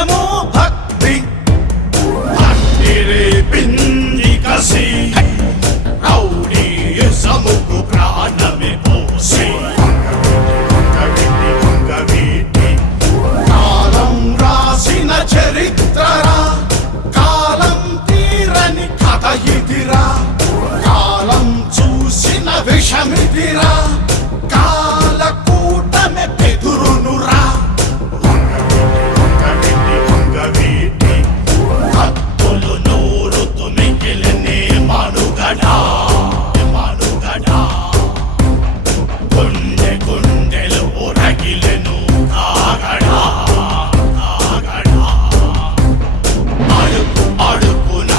నిత్యము భక్తి భక్తిరే పిండి కసి రౌడీ సముకు ప్రాణమే పోసి కాలం రాసిన చరిత్రరా కాలం తీరని కథ ఇదిరా కాలం చూసిన విషమిదిరా కాల కూటమి బెదురునురా కత్తులు నూరుతు మిగిలినే మనుగడా మనుగడా గుండె గుండెలు రగిలెను కాగడా కాగడా అడుగు అడుగున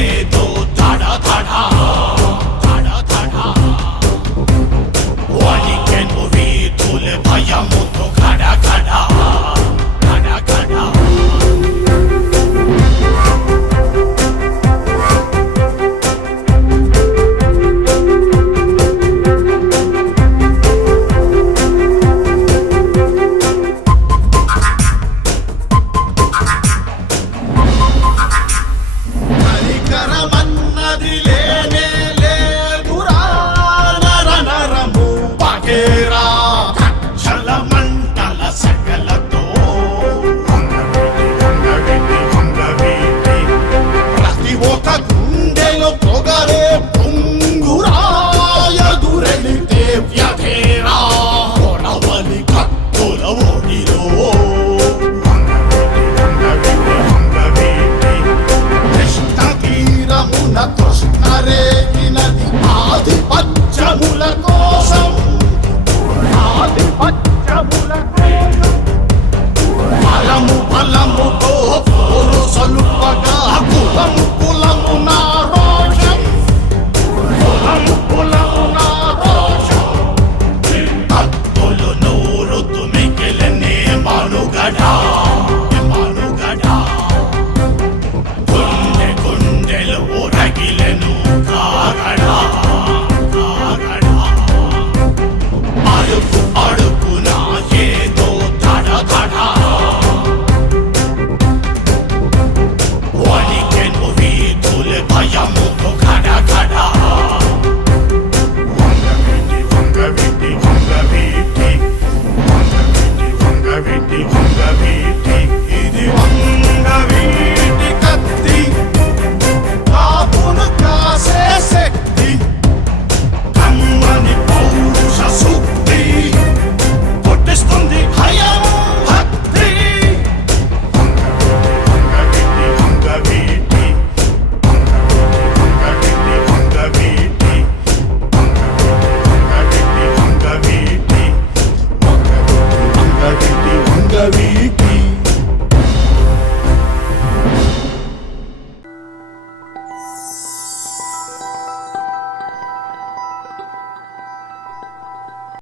ఏదో తడ తడ తడ తడ వణికెను వీధులు భయముతో గడ గడ గడ గడ కనికరమన్నది లేనే లేదురా నర నరము పగేరా కక్షల మంటల సకలతో ప్రతి ఒక్క గుండెలో పొగరే పొంగురా ఎదురెలితే వ్యధేరా కొడవలి కత్తుల ఓడిలో తీరమున కృష్ణరేగినది ఆధిపత్యముల కోసం ఆధిపత్యముల కోసం బలము బలముతో